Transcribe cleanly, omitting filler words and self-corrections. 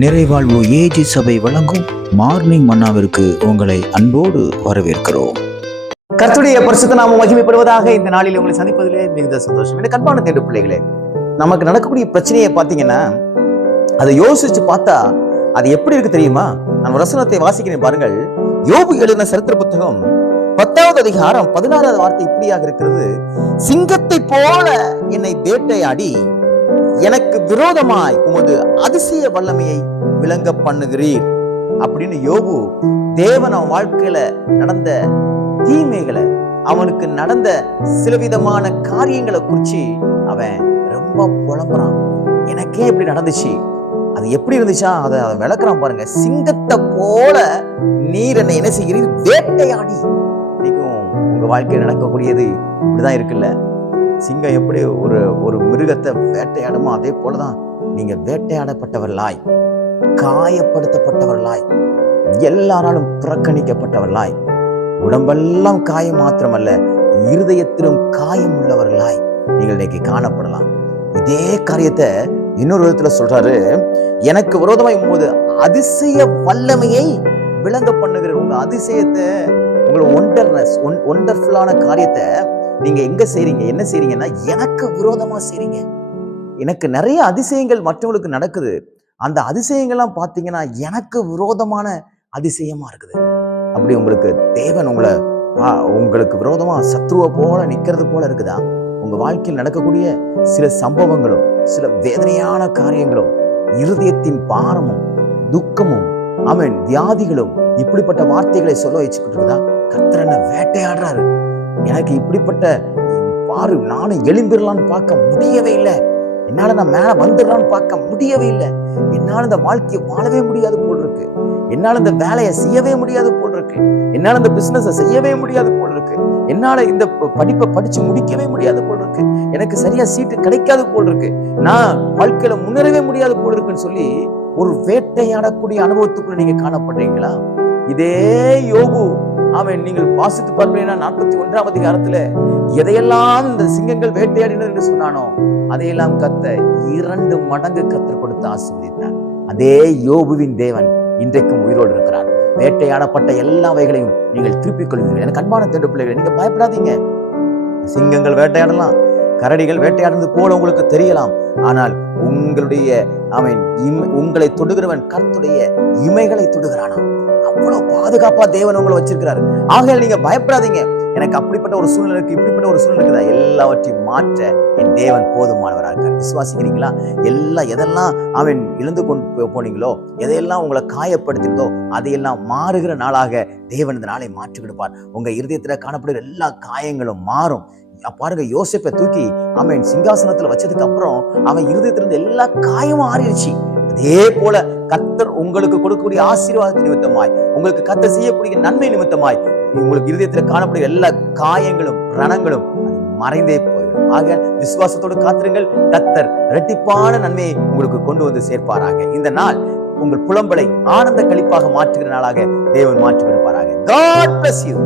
நிறைவாழ்வு AG சபை வழங்கும் morning மன்னாவிற்கு உங்களை அன்போடு வரவேற்கிறோம். கர்த்தருடைய பரிசுத்த நாமம் மகிமைப்படுவதாக. இந்த நாளில் உங்களை சந்திப்பதிலே மிகுந்த சந்தோஷம். இந்த கண்பான தேடு பிள்ளைகளே, நமக்கு நடக்கக்கூடிய பிரச்சனையை பார்த்தீங்கன்னா அதை யோசிச்சு பார்த்தா அது எப்படி இருக்கு தெரியுமா? நான் வசனத்தை வாசிக்கிறேன் பாருங்கள். யோபு எழுதின சரித்திர புத்தகம் 10வது அதிகாரம் 16வது வார்த்தை இப்படியாக இருக்கிறது. சிங்கத்தை போல என்னை வேட்டையாடி எனக்கு விரோதமாய் உமது அதிசய வல்லமையை விளங்க பண்ணுகிறீர் அப்படின்னு யோபு தேவன் அவன் வாழ்க்கையில நடந்த தீமைகளை, அவனுக்கு நடந்த சிலவிதமான காரியங்களை குறிச்சு அவன் ரொம்ப புலம்புறான். எனக்கே இப்படி நடந்துச்சு, அது எப்படி இருந்துச்சா அதை விளக்குறான் பாருங்க. சிங்கத்தை போல நீர் என்னை என்ன செய்கிறீர்? வேட்டையாடி. இன்னைக்கும் உங்க வாழ்க்கையில் நடக்கக்கூடியது இப்படிதான் இருக்குல்ல. சிங்கம் எப்படி ஒரு மிருகத்தை வேட்டையாடுமோ அதே போலதான் நீங்க வேட்டையாடப்பட்டவர்களாய், காயப்படுத்தப்பட்டவர்களாய், எல்லாராலும் புறக்கணிக்கப்பட்டவர்களாய், உடம்பெல்லாம் காயம் மாத்திரமல்ல இருதயத்திலும் காயம் உள்ளவர்களாய் நீங்கள் இன்னைக்கு காணப்படலாம். இதே காரியத்தை இன்னொரு விதத்துல சொல்றாரு. எனக்கு விரோதமாய் போது அதிசய வல்லமையை விளங்க பண்ணுகிற உங்க அதிசயத்தை, உங்களோட ஒண்டர்ஃபுல்லான காரியத்தை நீங்க எங்க செய்றீங்க? என்ன செய்றீங்கன்னா எனக்கு விரோதமா செய்றீங்க. எனக்கு நிறைய அதிசயங்கள் மற்றவங்களுக்கு நடக்குது. அந்த அதிசயங்கள்லாம் பாத்தீங்கன்னா எனக்கு விரோதமான அதிசயமா இருக்குது. அப்படி உங்களுக்கு தேவன் உங்களுக்கு விரோதமா சத்ருவை போல நிக்கிறது போல இருக்குதா? உங்க வாழ்க்கையில் நடக்கக்கூடிய சில சம்பவங்களும் சில வேதனையான காரியங்களும் இருதயத்தின் பாரமும் துக்கமும் வியாதிகளும் இப்படிப்பட்ட வார்த்தைகளை சொல்ல வச்சுக்கிட்டு இருக்குதா? கர்த்தர் என்ன வேட்டையாடுறாரு, எனக்கு இப்படிப்பட்ட பாரு, நானும் எழும்பிடலான்னு பார்க்க முடியவே இல்லை, என்னால நான் மேல வந்துடலான்னு பார்க்க முடியவே இல்லை, என்னால இந்த வாழ்க்கையை வாழவே முடியாது போல் இருக்கு, என்னால இந்த வேலையை செய்யவே முடியாது போல் இருக்கு, என்னால இந்த பிசினஸை செய்யவே முடியாது போல் இருக்கு, என்னால இந்த படிப்பை படிச்சு முடிக்கவே முடியாது போல் இருக்கு, எனக்கு சரியா சீட்டு கிடைக்காது போல் இருக்கு, நான் வாழ்க்கையில முன்னேறவே முடியாது போல் இருக்குன்னு சொல்லி ஒரு வேட்டையாடக்கூடிய அனுபவத்துக்குள்ள நீங்க காணப்படுறீங்களா? இதே யோபு நீங்கள் வாசித்து பார்ப்பீங்கன்னா 41ஆம் அதிகாரத்துல எதையெல்லாம் இந்த சிங்கங்கள் வேட்டையாடினர் என்று சொன்னானோ அதையெல்லாம் கர்த்தர் 2 மடங்கு கர்த்தர் கொடுத்து ஆசீர்வதித்தார். அதே யோபுவின் தேவன் இன்றைக்கும் உயிரோடு இருக்கிறார். வேட்டையாடப்பட்ட எல்லா வகைகளையும் நீங்கள் திருப்பிக் கொள்வீர்கள். எனக்கு அன்பான தேடு பிள்ளைகளை, நீங்க பயப்படாதீங்க. சிங்கங்கள் வேட்டையாடலாம், கரடிகள் வேட்டையாடுறது போல உங்களுக்கு தெரியலாம். ஆனால் உங்களை தொடுகிறவன் கர்த்தருடைய இமைகளை தொடுகிறானா? அவ்வளவு பாதுகாப்பா தேவன் உங்களை வச்சிருக்கிறாரு. ஆகையால் நீங்க பயப்படாதீங்க. எனக்கு அப்படிப்பட்ட ஒரு சூழ்நிலை இருக்கு, இப்படிப்பட்ட ஒரு சூழ்நிலை இருக்குதா? எல்லாவற்றையும் மாற்ற என் தேவன் போதுமானவராக இருக்கார். விசுவாசிக்கிறீங்களா? எதெல்லாம் இழந்து கொண்டு போனீங்களோ, எதையெல்லாம் உங்களை காயப்படுத்தினதோ அதையெல்லாம் மாறுகிற நாளாக தேவன் இந்த நாளை மாற்றி கொடுப்பார். உங்க இருதயத்துல காணப்படுகிற எல்லா காயங்களும் மாறும். பாருங்க, யோசேப்பை தூக்கி சிங்காசனத்துல வச்சதுக்கு அப்புறம் அவன் இருதயத்திலிருந்து எல்லா காயமும் ஆறிடுச்சு. அதே போல கர்த்தர் உங்களுக்கு கொடுக்கக்கூடிய ஆசீர்வாதத்தின் நிமித்தமாய், உங்களுக்கு கர்த்தர் செய்யக்கூடிய நன்மை நிமித்தமாய் உங்களுக்கு இருதயத்துல காணக்கூடிய எல்லா காயங்களும் ரணங்களும் மறைந்தே போய்விடும். ஆக விசுவாசத்தோடு காத்திருங்கள். கர்த்தர் இரட்டிப்பான நன்மையை உங்களுக்கு கொண்டு வந்து சேர்ப்பாராக. இந்த நாள் உங்கள் புலம்பலை ஆனந்த களிப்பாக மாற்றுகிற நாளாக தேவன் மாற்றி கொடுப்பாராக. God bless you.